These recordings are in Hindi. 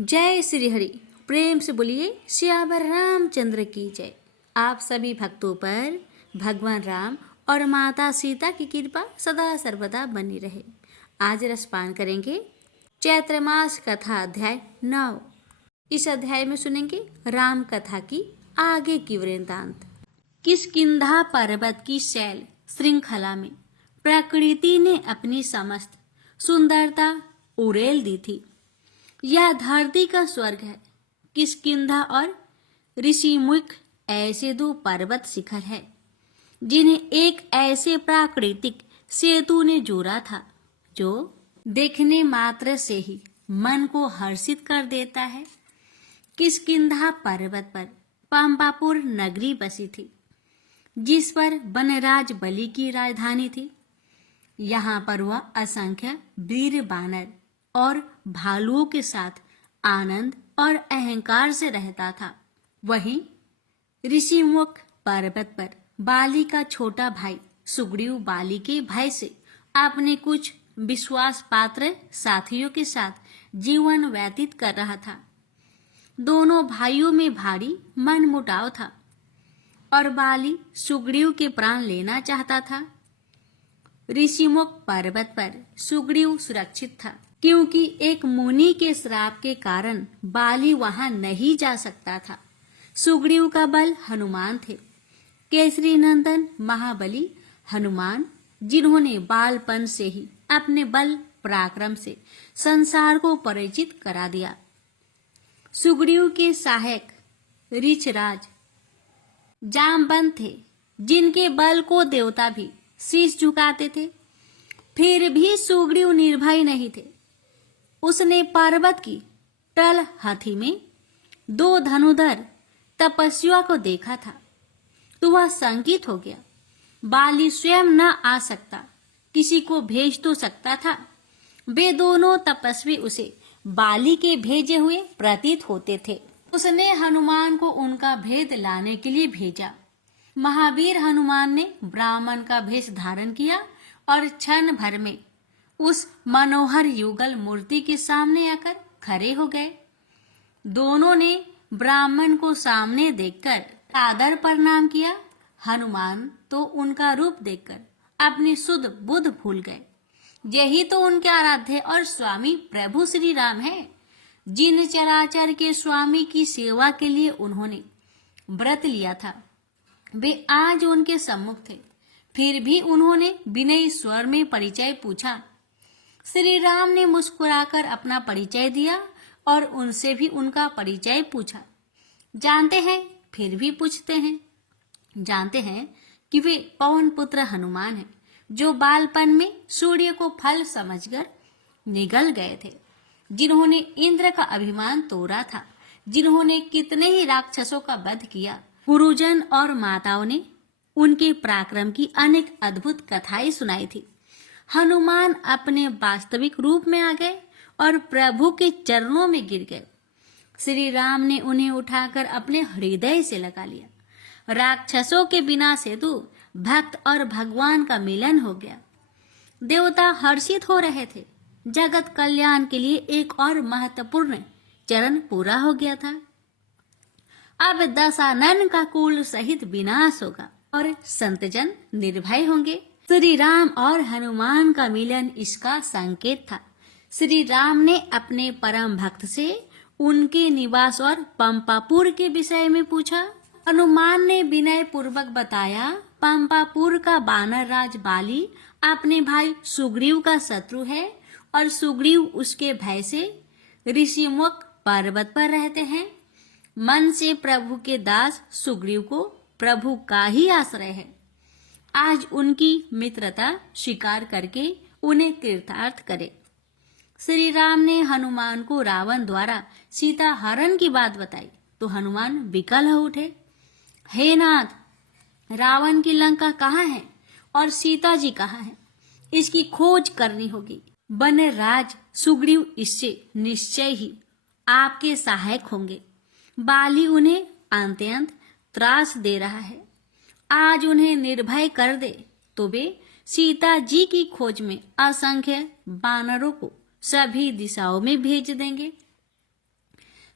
जय श्री हरि। प्रेम से बोलिए सियावर रामचंद्र की जय। आप सभी भक्तों पर भगवान राम और माता सीता की कृपा सदा सर्वदा बनी रहे। आज रसपान करेंगे चैत्र मास कथा अध्याय 9। इस अध्याय में सुनेंगे राम कथा की आगे की वृत्तांत। किष्किंधा पर्वत की शैल श्रृंखला में प्रकृति ने अपनी समस्त सुंदरता उड़ेल दी थी। यह धरती का स्वर्ग है। किष्किंधा और ऋषिमुख ऐसे दो पर्वत शिखर है जिन्हें एक ऐसे प्राकृतिक सेतु ने जोड़ा था जो देखने मात्र से ही मन को हर्षित कर देता है। किष्किंधा पर्वत पर पंपापुर नगरी बसी थी जिस पर वनराज बलि की राजधानी थी। यहाँ पर वह असंख्य वीर बानर और भालुओं के साथ आनंद और अहंकार से रहता था। वहीं ऋषिमुख पर्वत पर बाली का छोटा भाई सुग्रीव बाली के भय से अपने कुछ विश्वास पात्र साथियों के साथ जीवन व्यतीत कर रहा था। दोनों भाइयों में भारी मनमुटाव था और बाली सुग्रीव के प्राण लेना चाहता था। ऋषिमुख पर्वत पर सुग्रीव सुरक्षित था क्योंकि एक मुनि के श्राप के कारण बाली वहां नहीं जा सकता था। सुग्रीव का बल हनुमान थे, केसरी नंदन महाबली हनुमान, जिन्होंने बालपन से ही अपने बल पराक्रम से संसार को परिचित करा दिया। सुग्रीव के सहायक ऋछराज जामवंत थे, जिनके बल को देवता भी शीश झुकाते थे। फिर भी सुग्रीव निर्भय नहीं थे। उसने पर्वत की टल हाथी में दो धनुधर तपस्वियों को देखा था तो वह शंकित हो गया। बाली स्वयं न आ सकता, किसी को भेज तो सकता था। वे दोनों तपस्वी उसे बाली के भेजे हुए प्रतीत होते थे। उसने हनुमान को उनका भेद लाने के लिए भेजा। महावीर हनुमान ने ब्राह्मण का भेष धारण किया और क्षण भर में उस मनोहर युगल मूर्ति के सामने आकर खड़े हो गए। दोनों ने ब्राह्मण को सामने देखकर आदर प्रणाम किया। हनुमान तो उनका रूप देखकर अपनी सुध बुध भूल गए। यही तो उनके आराध्य और स्वामी प्रभु श्री राम है, जिन चराचर के स्वामी की सेवा के लिए उन्होंने व्रत लिया था। वे आज उनके सम्मुख थे। फिर भी उन्होंने विनयी स्वर में परिचय पूछा। श्री राम ने मुस्कुराकर अपना परिचय दिया और उनसे भी उनका परिचय पूछा। जानते हैं, फिर भी पूछते हैं। जानते हैं कि वे पवन पुत्र हनुमान हैं, जो बालपन में सूर्य को फल समझकर निगल गए थे, जिन्होंने इंद्र का अभिमान तोड़ा था, जिन्होंने कितने ही राक्षसों का वध किया। गुरुजन और माताओं ने उनके पराक्रम की अनेक अद्भुत कथाएं सुनाई थी। हनुमान अपने वास्तविक रूप में आ गए और प्रभु के चरणों में गिर गए। श्री राम ने उन्हें उठाकर अपने हृदय से लगा लिया। राक्षसों के विनाश हेतु भक्त और भगवान का मिलन हो गया। देवता हर्षित हो रहे थे। जगत कल्याण के लिए एक और महत्वपूर्ण चरण पूरा हो गया था। अब दशानन का कुल सहित विनाश होगा और संतजन निर्भय होंगे। श्री राम और हनुमान का मिलन इसका संकेत था। श्री राम ने अपने परम भक्त से उनके निवास और पंपापुर के विषय में पूछा। हनुमान ने विनय पूर्वक बताया, पंपापुर का बानर राज बाली अपने भाई सुग्रीव का शत्रु है और सुग्रीव उसके भय से ऋषिमुख पर्वत पर रहते हैं। मन से प्रभु के दास सुग्रीव को प्रभु का ही आश्रय है। आज उनकी मित्रता स्वीकार करके उन्हें कृतार्थ करे। श्री राम ने हनुमान को रावण द्वारा सीता हरण की बात बताई तो हनुमान विकल हो उठे। हे नाथ, रावण की लंका कहाँ है और सीता जी कहाँ है? इसकी खोज करनी होगी। वनराज सुग्रीव इससे निश्चय ही आपके सहायक होंगे। बाली उन्हें अत्यंत त्रास दे रहा है। आज उन्हें निर्भय कर दे तो वे सीता जी की खोज में असंख्य बानरों को सभी दिशाओं में भेज देंगे।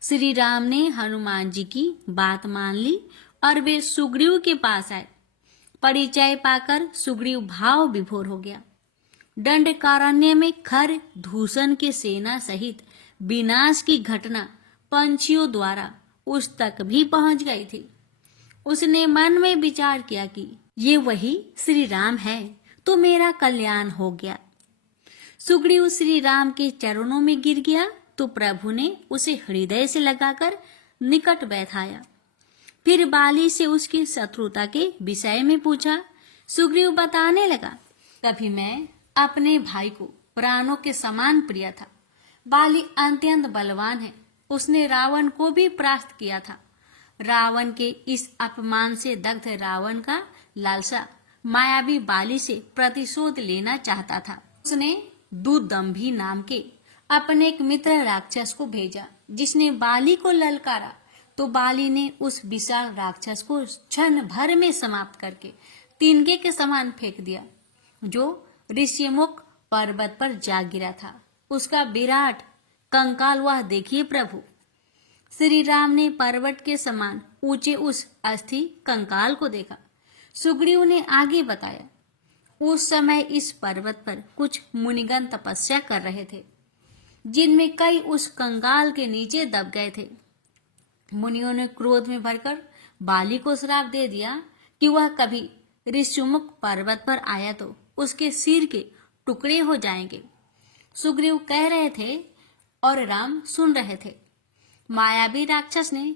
श्री राम ने हनुमान जी की बात मान ली और वे सुग्रीव के पास आए। परिचय पाकर सुग्रीव भाव विभोर हो गया। दंडकारण्य में खर दूषण के सेना सहित विनाश की घटना पंछियों द्वारा उस तक भी पहुंच गई थी। उसने मन में विचार किया कि ये वही श्री राम है तो मेरा कल्याण हो गया। सुग्रीव श्री राम के चरणों में गिर गया तो प्रभु ने उसे हृदय से लगाकर निकट बैठाया। फिर बाली से उसकी शत्रुता के विषय में पूछा। सुग्रीव बताने लगा, कभी मैं अपने भाई को प्राणों के समान प्रिय था। बाली अत्यंत बलवान है, उसने रावण को भी परास्त किया था। रावण के इस अपमान से दग्ध रावण का लालसा मायावी बाली से प्रतिशोध लेना चाहता था। उसने दुदंभी नाम के अपने एक मित्र राक्षस को भेजा, जिसने बाली को ललकारा तो बाली ने उस विशाल राक्षस को क्षण भर में समाप्त करके तिनके के समान फेंक दिया, जो ऋषिमुख पर्वत पर जा गिरा था। उसका विराट कंकाल वह देखिए प्रभु। श्री राम ने पर्वत के समान ऊंचे उस अस्थि कंकाल को देखा। सुग्रीव ने आगे बताया, उस समय इस पर्वत पर कुछ मुनिगण तपस्या कर रहे थे, जिनमें कई उस कंकाल के नीचे दब गए थे। मुनियों ने क्रोध में भरकर बाली को श्राप दे दिया कि वह कभी ऋषिमुख पर्वत पर आया तो उसके सिर के टुकड़े हो जाएंगे। सुग्रीव कह रहे थे और राम सुन रहे थे। मायावी राक्षस ने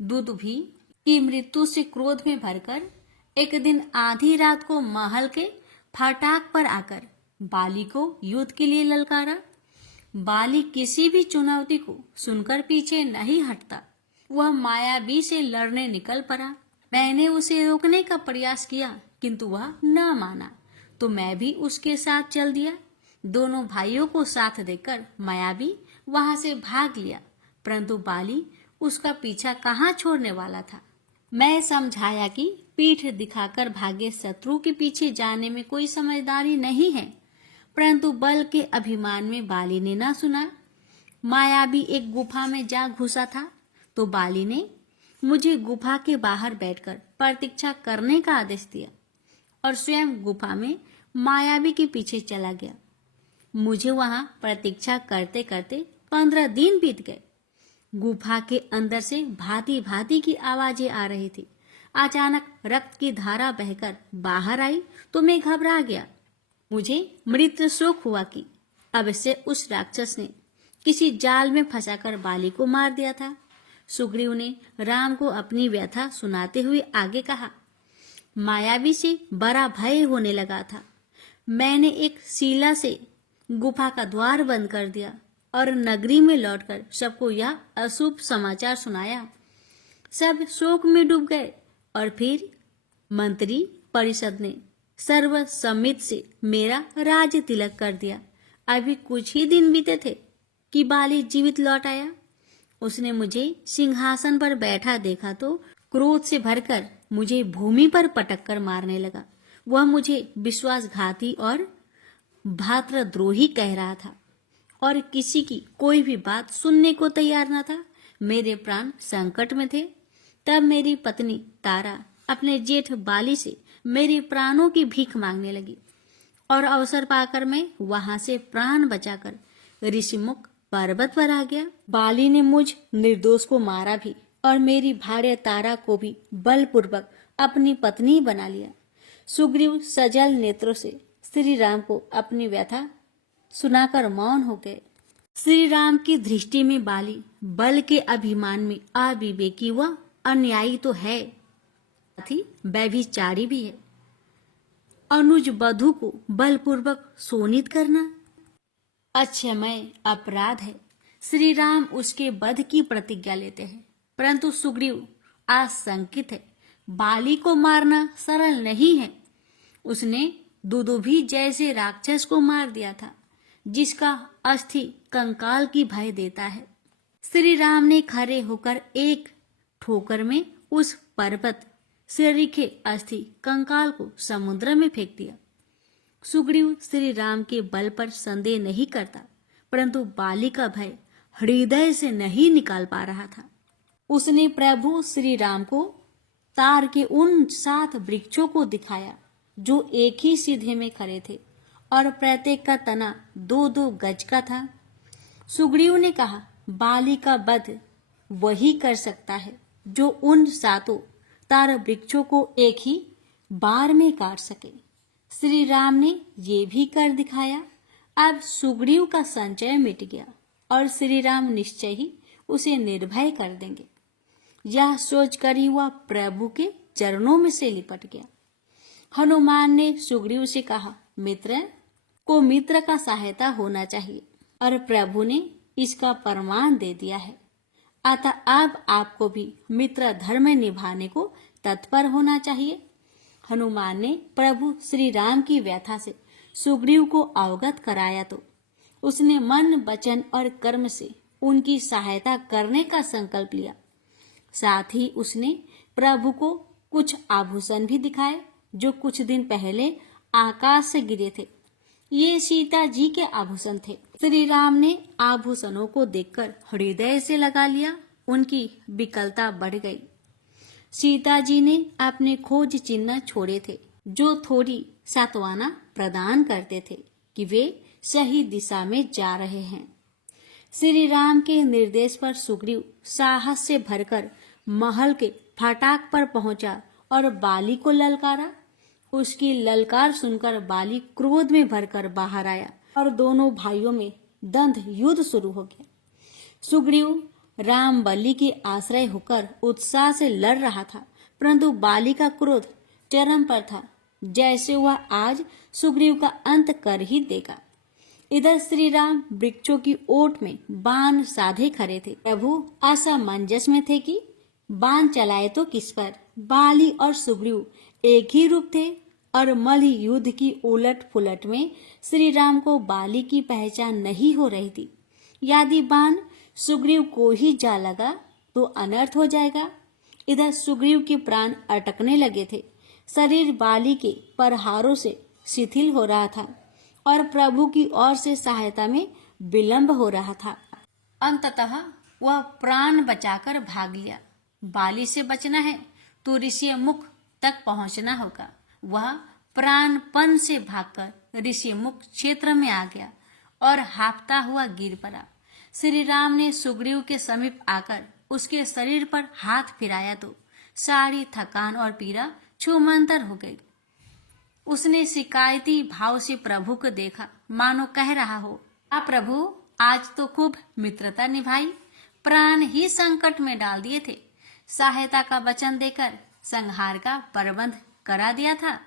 दुदुभी की मृत्यु से क्रोध में भरकर एक दिन आधी रात को महल के फाटक पर आकर बाली को युद्ध के लिए ललकारा। बाली किसी भी चुनौती को सुनकर पीछे नहीं हटता। वह मायावी से लड़ने निकल पड़ा। मैंने उसे रोकने का प्रयास किया किंतु वह न माना, तो मैं भी उसके साथ चल दिया। दोनों भाइयों को साथ देकर मायावी वहां से भाग लिया, परंतु बाली उसका पीछा कहाँ छोड़ने वाला था। मैं समझाया कि पीठ दिखाकर भागे शत्रु के पीछे जाने में कोई समझदारी नहीं है, परंतु बल के अभिमान में बाली ने ना सुना। मायावी एक गुफा में जा घुसा था तो बाली ने मुझे गुफा के बाहर बैठकर प्रतीक्षा करने का आदेश दिया और स्वयं गुफा में मायावी के पीछे चला गया। मुझे वहां प्रतीक्षा करते करते 15 दिन बीत गए। गुफा के अंदर से भांति भांति की आवाजें आ रही थी। अचानक रक्त की धारा बहकर बाहर आई तो मैं घबरा गया। मुझे मृत्यु शोक हुआ कि अवश्य उस राक्षस ने किसी जाल में फंसाकर बाली को मार दिया था। सुग्रीव ने राम को अपनी व्यथा सुनाते हुए आगे कहा, मायावी से बड़ा भय होने लगा था। मैंने एक शिला से गुफा का द्वार बंद कर दिया और नगरी में लौटकर सबको यह अशुभ समाचार सुनाया। सब शोक में डूब गए और फिर मंत्री परिषद ने सर्वसम्मति से मेरा राज तिलक कर दिया। अभी कुछ ही दिन बीते थे कि बाली जीवित लौट आया। उसने मुझे सिंहासन पर बैठा देखा तो क्रोध से भरकर मुझे भूमि पर पटक कर मारने लगा। वह मुझे विश्वासघाती और भातृद्रोही कह रहा था और किसी की कोई भी बात सुनने को तैयार न था। मेरे प्राण संकट में थे। तब मेरी पत्नी तारा अपने जेठ बाली से मेरे प्राणों की भीख मांगने लगी और अवसर पाकर मैं वहां से प्राण बचाकर ऋषिमुख पर्वत पर आ गया। बाली ने मुझ निर्दोष को मारा भी और मेरी भार्य तारा को भी बलपूर्वक अपनी पत्नी बना लिया। सुग्रीव सजल नेत्रों से श्री राम को अपनी व्यथा सुनाकर मौन हो गए। श्री राम की दृष्टि में बाली बल के अभिमान में अविवेकी व अन्यायी तो है, साथ ही व्यभिचारी भी है। अनुज वधू को बलपूर्वक शोणित करना अक्षम्य अपराध है। श्री राम उसके वध की प्रतिज्ञा लेते हैं, परंतु सुग्रीव आशंकित है। बाली को मारना सरल नहीं है। उसने दुदुभी जैसे राक्षस को मार दिया था, जिसका अस्थि कंकाल की भय देता है। श्री राम ने खड़े होकर एक ठोकर में उस पर्वत से रिखे अस्थि कंकाल को समुद्र में फेंक दिया। सुग्रीव श्री राम के बल पर संदेह नहीं करता, परंतु बाली का भय हृदय से नहीं निकाल पा रहा था। उसने प्रभु श्री राम को तार के उन 7 वृक्षों को दिखाया जो एक ही सीधे में खड़े थे और प्रत्येक का तना 2-2 गज का था। सुग्रीव ने कहा, बाली का वध वही कर सकता है जो उन 7 तार वृक्षों को एक ही बार में काट सके। श्री राम ने ये भी कर दिखाया। अब सुग्रीव का संचय मिट गया और श्री राम निश्चय ही उसे निर्भय कर देंगे। यह सोचकर ही वह प्रभु के चरणों में से लिपट गया। हनुमान ने सुग्रीव से कहा, मित्र को मित्र का सहायता होना चाहिए और प्रभु ने इसका प्रमाण दे दिया है। अतः अब आपको भी मित्र धर्म निभाने को तत्पर होना चाहिए। हनुमान ने प्रभु श्री राम की व्यथा से सुग्रीव को अवगत कराया तो उसने मन, वचन और कर्म से उनकी सहायता करने का संकल्प लिया। साथ ही उसने प्रभु को कुछ आभूषण भी दिखाए जो कुछ दिन पहले आकाश से गिरे थे। ये सीता जी के आभूषण थे। श्री राम ने आभूषणों को देखकर हृदय से लगा लिया। उनकी विकलता बढ़ गई। सीता जी ने अपने खोज चिन्ह छोड़े थे जो थोड़ी सांत्वना प्रदान करते थे कि वे सही दिशा में जा रहे हैं। श्री राम के निर्देश पर सुग्रीव साहस से भरकर महल के फाटक पर पहुंचा और बाली को ललकारा। उसकी ललकार सुनकर बाली क्रोध में भरकर बाहर आया और दोनों भाइयों में द्वंद्व युद्ध शुरू हो गया। सुग्रीव राम बलि के आश्रय होकर उत्साह से लड़ रहा था, परंतु बाली का क्रोध चरम पर था, जैसे वह आज सुग्रीव का अंत कर ही देगा। इधर श्री राम वृक्षों की ओट में बाण साधे खड़े थे। प्रभु असमंजस में थे कि बाण चलाए तो किस पर। बाली और सुग्रीव एक ही रूप थे और मल्ल युद्ध की उलट पुलट में श्री राम को बाली की पहचान नहीं हो रही थी। यदि बाण सुग्रीव को ही जा लगा तो अनर्थ हो जाएगा। इधर सुग्रीव के प्राण अटकने लगे थे। शरीर बाली के प्रहारों से शिथिल हो रहा था और प्रभु की ओर से सहायता में विलंब हो रहा था। अंततः वह प्राण बचाकर भाग लिया। बाली से बचना है तो ऋषि मुख तक पहुंचना होगा। वह प्राणपण से भागकर ऋषि मुख क्षेत्र में आ गया और हाफता हुआ गिर पड़ा। श्री राम ने सुग्रीव के समीप आकर उसके शरीर पर हाथ फिराया तो सारी थकान और पीड़ा छूमंतर हो गई। उसने शिकायती भाव से प्रभु को देखा, मानो कह रहा हो, प्रभु आज तो खूब मित्रता निभाई, प्राण ही संकट में डाल दिए थे, सहायता का वचन देकर संहार का प्रबंध करा दिया था।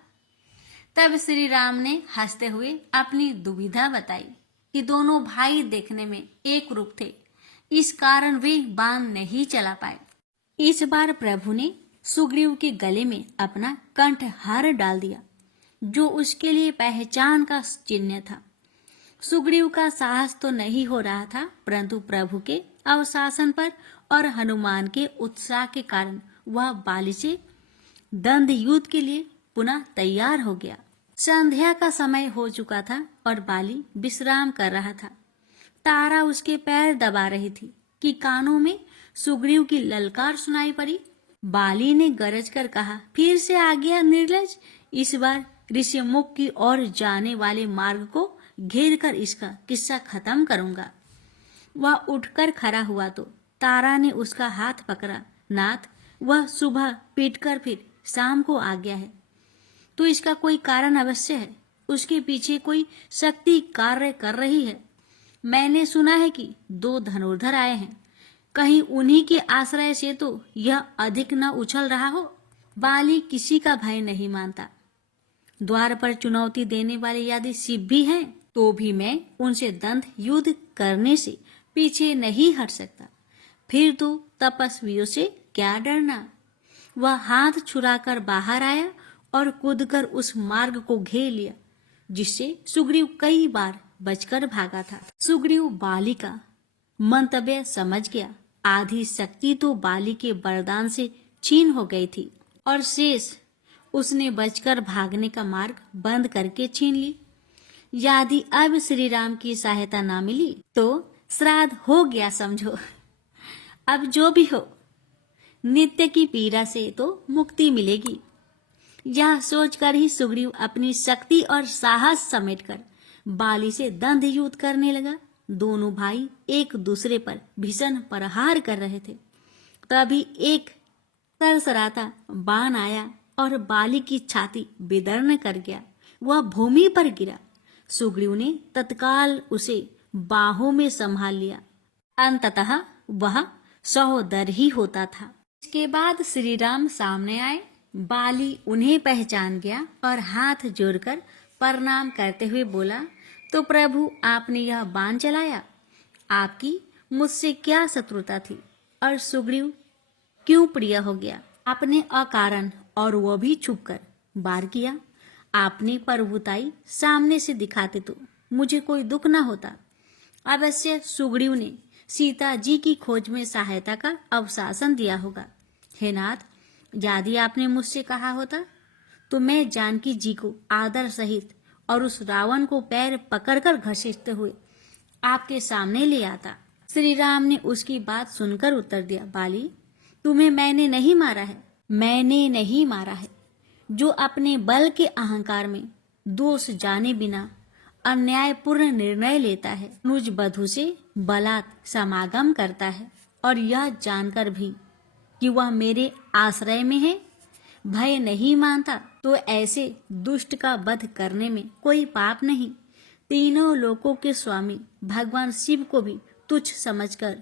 तब श्री राम ने हंसते हुए अपनी दुविधा बताई कि दोनों भाई देखने में एक रूप थे, इस कारण वे बाण नहीं चला पाए। इस बार प्रभु ने सुग्रीव के गले में अपना कंठहार डाल दिया जो उसके लिए पहचान का चिन्ह था। सुग्रीव का साहस तो नहीं हो रहा था, परंतु प्रभु के अवशासन पर और हनुमान के उत्साह के कारण वह बाली से द्वंद्व युद्ध के लिए पुनः तैयार हो गया। संध्या का समय हो चुका था और बाली विश्राम कर रहा था। तारा उसके पैर दबा रही थी कि कानों में सुग्रीव की ललकार सुनाई पड़ी। बाली ने गरज कर कहा, फिर से आ गया निर्लज, इस बार ऋषि मुख की ओर जाने वाले मार्ग को घेर कर इसका किस्सा खत्म करूंगा। वह उठकर खड़ा हुआ तो तारा ने उसका हाथ पकड़ा। नाथ, वह सुबह पीटकर फिर शाम को आ गया है, तो इसका कोई कारण अवश्य है। उसके पीछे कोई शक्ति कार्य कर रही है। मैंने सुना है कि 2 धनुर्धर आए हैं, कहीं उन्हीं के आश्रय से तो यह अधिक न उछल रहा हो। बाली किसी का भय नहीं मानता। द्वार पर चुनौती देने वाले यदि शिव भी हैं तो भी मैं उनसे द्वंद्व युद्ध करने से पीछे नहीं हट सकता। फिर तो तपस्वियों से क्या डरना। वह हाथ छुड़ाकर बाहर आया और कूदकर उस मार्ग को घेर लिया जिससे सुग्रीव कई बार बचकर भागा था। सुग्रीव बाली का मंतव्य समझ गया। आधी शक्ति तो बाली के वरदान से छीन हो गई थी और शेष उसने बचकर भागने का मार्ग बंद करके छीन ली। यदि अब श्री राम की सहायता न मिली तो श्राद्ध हो गया समझो। अब जो भी हो, नित्य की पीड़ा से तो मुक्ति मिलेगी। यह सोचकर ही सुग्रीव अपनी शक्ति और साहस समेटकर बाली से दंड युद्ध करने लगा। दोनों भाई एक दूसरे पर भीषण प्रहार कर रहे थे। तभी एक तरसराता बाण आया और बाली की छाती विदीर्ण कर गया। वह भूमि पर गिरा। सुग्रीव ने तत्काल उसे बाहों में संभाल लिया। अंततः वह सहोदर ही होता था। इसके बाद श्री राम सामने आए। बाली उन्हें पहचान गया और हाथ जोड़कर प्रणाम करते हुए बोला, तो प्रभु आपने यह बाण चलाया, आपकी मुझसे क्या शत्रुता थी और सुग्रीव क्यों प्रिय हो गया? आपने अकारण और वो भी छुपकर वार किया। आपने प्रभुताई सामने से दिखाते तो मुझे कोई दुख न होता। अवश्य सुग्रीव ने सीता जी की खोज में सहायता का अवशासन दिया होगा। हे नाथ, यदि आपने मुझसे कहा होता तो मैं जानकी जी को आदर सहित और उस रावण को पैर पकड़कर घसीटते हुए आपके सामने ले आता। श्री राम ने उसकी बात सुनकर उत्तर दिया, बाली, तुम्हें मैंने नहीं मारा है, मैंने नहीं मारा है। जो अपने बल के अहंकार में दोष जाने बिना अन्यायपूर्ण निर्णय लेता है, अनुज बधू से बलात् समागम करता है और यह जानकर भी कि वह मेरे आश्रय में है, भय नहीं मानता, तो ऐसे दुष्ट का वध करने में कोई पाप नहीं। तीनों लोकों के स्वामी भगवान शिव को भी तुच्छ समझकर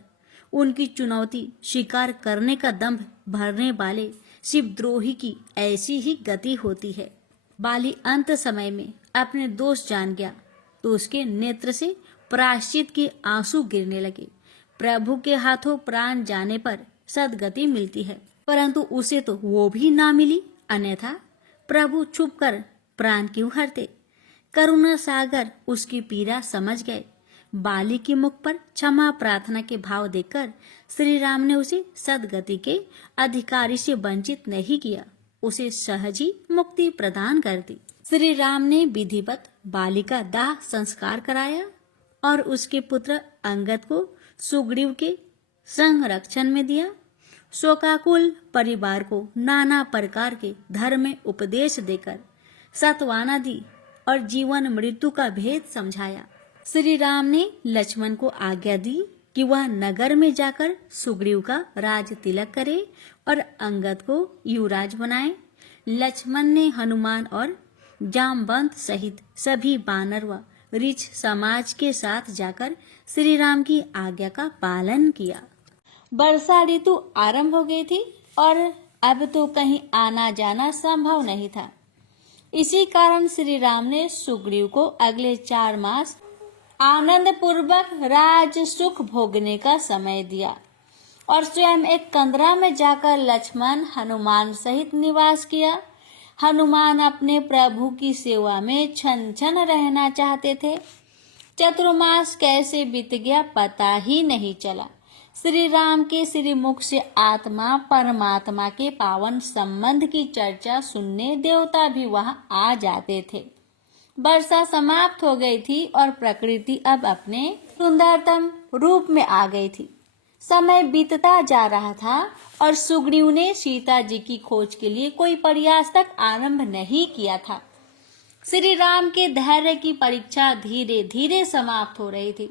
उनकी चुनौती स्वीकार करने का दंभ भरने वाले शिवद्रोही की ऐसी ही गति होती है। बाली अंत समय में अपने दोष जान गया तो उसके नेत्र से प्रायश्चित के आंसू गिरने लगे। प्रभु के हाथों प्राण जाने पर सद्गति मिलती है, परंतु उसे तो वो भी ना मिली, अन्यथा प्रभु छुपकर प्राण क्यों हरते? करुणा सागर उसकी पीड़ा समझ गए। बाली के मुख पर क्षमा प्रार्थना के भाव देखकर श्री राम ने उसे सद्गति के अधिकारी से वंचित नहीं किया, उसे सहज ही मुक्ति प्रदान कर दी। श्री राम ने विधिवत बाली का दाह संस्कार कराया और उसके पुत्र अंगद को सुग्रीव के संरक्षण में दिया। शोकाकुल परिवार को नाना प्रकार के धर्म में उपदेश देकर सांत्वना दी और जीवन मृत्यु का भेद समझाया। श्री राम ने लक्ष्मण को आज्ञा दी कि वह नगर में जाकर सुग्रीव का राज तिलक करे और अंगद को युवराज बनाए। लक्ष्मण ने हनुमान और जामवंत सहित सभी वानर व ऋछ समाज के साथ जाकर श्री राम की आज्ञा का पालन किया। वर्षा ऋतु आरंभ हो गई थी और अब तो कहीं आना जाना संभव नहीं था। इसी कारण श्री राम ने सुग्रीव को अगले 4 मास आनंद पूर्वक राज सुख भोगने का समय दिया और स्वयं एक कंदरा में जाकर लक्ष्मण हनुमान सहित निवास किया। हनुमान अपने प्रभु की सेवा में छन छन रहना चाहते थे। चतुर्मास कैसे बीत गया पता ही नहीं चला। श्री राम के श्रीमुख से आत्मा परमात्मा के पावन संबंध की चर्चा सुनने देवता भी वहां आ जाते थे। वर्षा समाप्त हो गई थी और प्रकृति अब अपने सुंदरतम रूप में आ गई थी। समय बीतता जा रहा था और सुग्रीव ने सीता जी की खोज के लिए कोई प्रयास तक आरंभ नहीं किया था। श्री राम के धैर्य की परीक्षा धीरे धीरे समाप्त हो रही थी।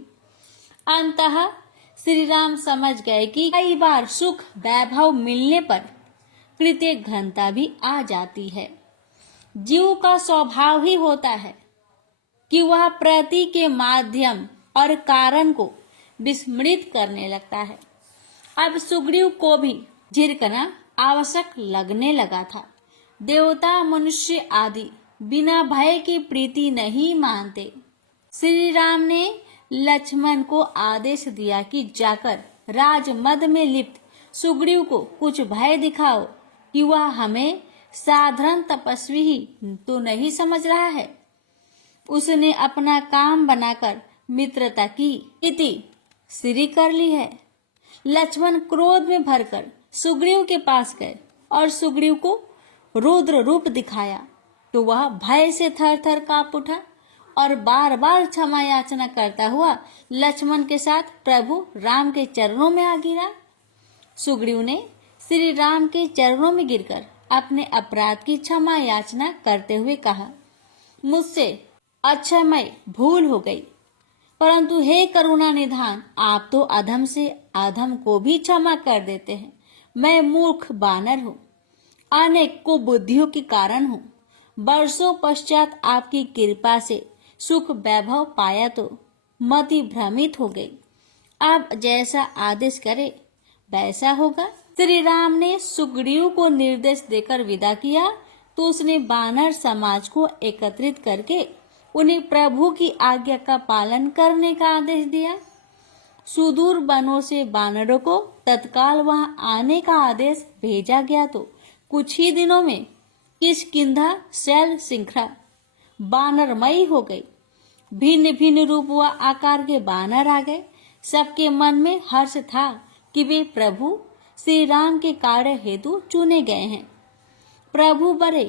अंततः श्री राम समझ गए कि कई बार सुख वैभव मिलने पर कृतघ्नता भी आ जाती है। जीव का स्वभाव ही होता है कि वह प्रति के माध्यम और कारण को विस्मृत करने लगता है। अब सुग्रीव को भी झिरकना आवश्यक लगने लगा था। देवता मनुष्य आदि बिना भय की प्रीति नहीं मानते। श्री राम ने लक्ष्मण को आदेश दिया कि जाकर राजमद में लिप्त सुग्रीव को कुछ भय दिखाओ कि वह हमें साधारण तपस्वी ही तो नहीं समझ रहा है। उसने अपना काम बनाकर मित्रता की इति सिरी कर ली है। लक्ष्मण क्रोध में भरकर सुग्रीव के पास गए और सुग्रीव को रुद्र रूप दिखाया तो वह भय से थर थर कांप उठा और बार बार क्षमा याचना करता हुआ लक्ष्मण के साथ प्रभु राम के चरणों में आ गिरा। सुग्रीव ने श्री राम के चरणों में गिरकर अपने अपराध की क्षमा याचना करते हुए कहा, मुझसे अक्षमय भूल हो गई, परंतु हे करुणा निधान, आप तो अधम से अधम को भी क्षमा कर देते हैं। मैं मूर्ख बानर हूँ, अनेक कुबुद्धियों के कारण हूँ। वर्षों पश्चात आपकी कृपा से सुख वैभव पाया तो मति भ्रमित हो गई। आप जैसा आदेश करे वैसा होगा। श्री राम ने सुग्रीव को निर्देश देकर विदा किया तो उसने वानर समाज को एकत्रित करके उन्हें प्रभु की आज्ञा का पालन करने का आदेश दिया। सुदूर वनों से वानरों को तत्काल वहां आने का आदेश भेजा गया तो कुछ ही दिनों में किष्किंधा शैल श्रृंखला वानरमयी हो गई। भिन्न भिन्न रूप व आकार के वानर आ गए। सबके मन में हर्ष था कि वे प्रभु श्री राम के कार्य हेतु चुने गए हैं। प्रभु बड़े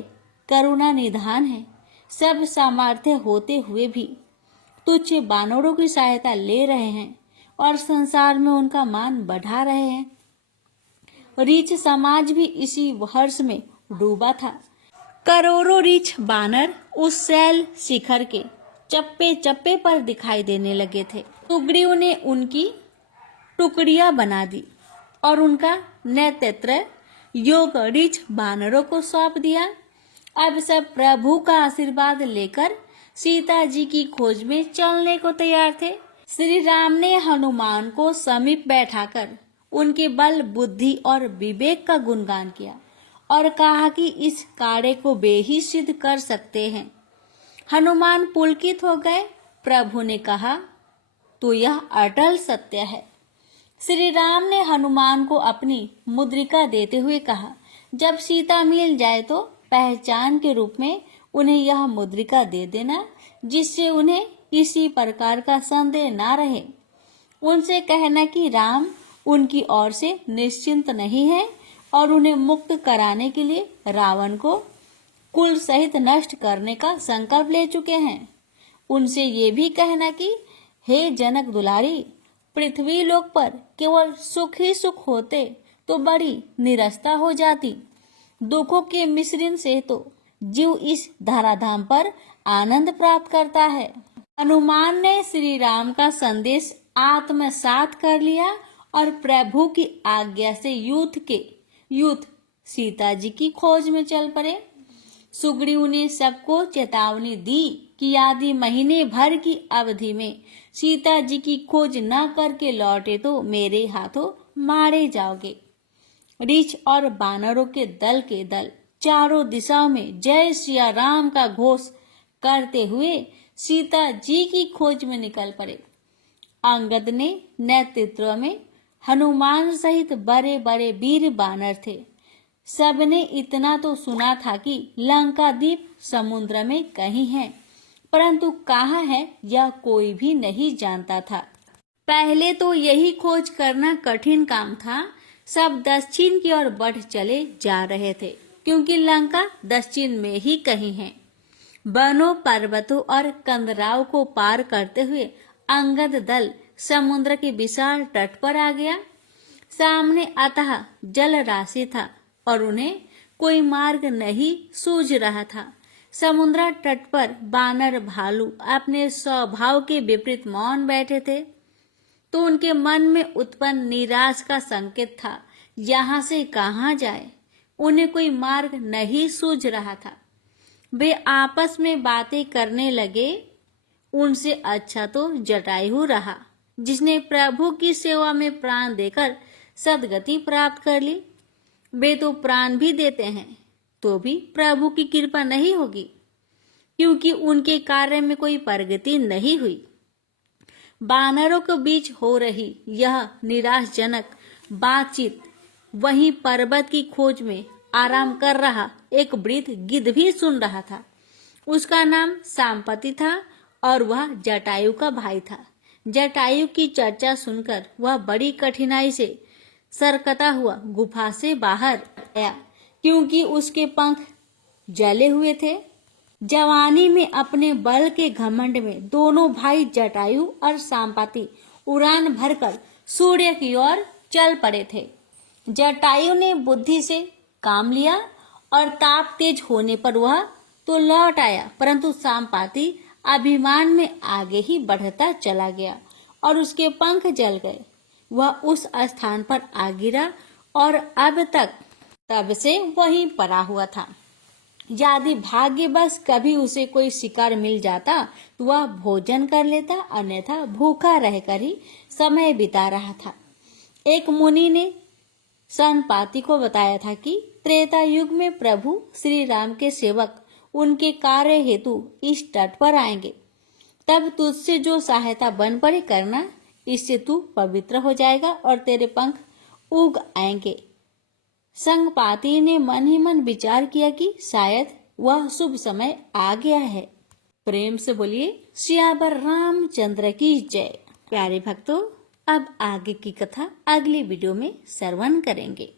करुणा निधान हैं, सब सामर्थ्य होते हुए भी तुच्छ वानरों की सहायता ले रहे हैं और संसार में उनका मान बढ़ा रहे हैं। रीछ समाज भी इसी हर्ष में डूबा था। करोड़ों रीछ वानर उस शैल शिखर के चप्पे चप्पे पर दिखाई देने लगे थे। सुग्रीव ने उनकी टुकड़ियां बना दी और उनका नेतृत्व योग रीछ वानरों को सौंप दिया। अब सब प्रभु का आशीर्वाद लेकर सीता जी की खोज में चलने को तैयार थे। श्री राम ने हनुमान को समीप बैठाकर उनके बल बुद्धि और विवेक का गुणगान किया और कहा कि इस कार्य को वे ही सिद्ध कर सकते हैं। हनुमान पुलकित हो गए। प्रभु ने कहा, तो यह अटल सत्य है। श्री राम ने हनुमान को अपनी मुद्रिका देते हुए कहा, जब सीता मिल जाए तो पहचान के रूप में उन्हें यह मुद्रिका दे देना, जिससे उन्हें किसी प्रकार का संदेह ना रहे। उनसे कहना कि राम उनकी ओर से निश्चिंत नहीं है और उन्हें मुक्त कराने के लिए रावण को कुल सहित नष्ट करने का संकल्प ले चुके हैं। उनसे ये भी कहना कि हे जनक दुलारी, पृथ्वी लोक पर केवल सुख ही सुख होते तो बड़ी निरस्ता हो जाती। दुखों के मिश्रण से तो जीव इस धराधाम पर आनंद प्राप्त करता है। हनुमान ने श्री राम का संदेश आत्मसात कर लिया और प्रभु की आज्ञा से यूथ सीता जी की खोज में चल पड़े। सुग्रीव ने सबको चेतावनी दी कि यदि महीने भर की अवधि में सीता जी की खोज न करके लौटे तो मेरे हाथों मारे जाओगे। रीछ और वानरों के दल चारों दिशाओं में जय सिया राम का घोष करते हुए सीता जी की खोज में निकल पड़े। अंगद ने नेतृत्व में हनुमान सहित बड़े बड़े वीर वानर थे। सबने इतना तो सुना था कि लंका द्वीप समुद्र में कहीं है, परंतु कहाँ है यह कोई भी नहीं जानता था। पहले तो यही खोज करना कठिन काम था। सब दक्षिण की ओर बढ़ चले जा रहे थे, क्योंकि लंका दक्षिण में ही कहीं है। वनों, पर्वतों और कंदराओं को पार करते हुए अंगद दल समुद्र के विशाल तट पर आ गया। सामने अतः जल राशि था और उन्हें कोई मार्ग नहीं सूझ रहा था। समुद्र तट पर वानर भालू अपने स्वभाव के विपरीत मौन बैठे थे, तो उनके मन में उत्पन्न निराश का संकेत था। यहाँ से कहाँ जाए, उन्हें कोई मार्ग नहीं सूझ रहा था। वे आपस में बातें करने लगे। उनसे अच्छा तो जटायु रहा, जिसने प्रभु की सेवा में प्राण देकर सदगति प्राप्त कर ली। वे तो प्राण भी देते हैं तो भी प्रभु की कृपा नहीं होगी, क्योंकि उनके कार्य में कोई प्रगति नहीं हुई। वानरों के बीच हो रही यह निराशजनक बातचीत वहीं पर्वत की खोज में आराम कर रहा एक वृद्ध गिद्ध भी सुन रहा था। उसका नाम सांपति था और वह जटायु का भाई था। जटायु की चर्चा सुनकर वह बड़ी कठिनाई से सरकता हुआ गुफा से बाहर आया, क्योंकि उसके पंख जले हुए थे। जवानी में अपने बल के घमंड में दोनों भाई जटायु और संपाति उड़ान भरकर सूर्य की ओर चल पड़े थे। जटायु ने बुद्धि से काम लिया और ताप तेज होने पर वह तो लौट आया, परंतु संपाति अभिमान में आगे ही बढ़ता चला गया और उसके पंख जल गए। वह उस स्थान पर आ गिरा और अब तब से वहीं पड़ा हुआ था। यदि भाग्यवश कभी उसे कोई शिकार मिल जाता तो वह भोजन कर लेता, अन्यथा भूखा रहकर ही समय बिता रहा था। एक मुनि ने संपाति को बताया था कि त्रेता युग में प्रभु श्री राम के सेवक उनके कार्य हेतु इस तट पर आएंगे। तब तुझसे जो सहायता बन पड़े करना, इससे तू पवित्र हो जाएगा और तेरे पंख उग आएंगे। संपाति ने मन ही मन विचार किया कि शायद वह शुभ समय आ गया है। प्रेम से बोलिए सियावर रामचंद्र की जय। प्यारे भक्तों, अब आगे की कथा अगली वीडियो में श्रवण करेंगे।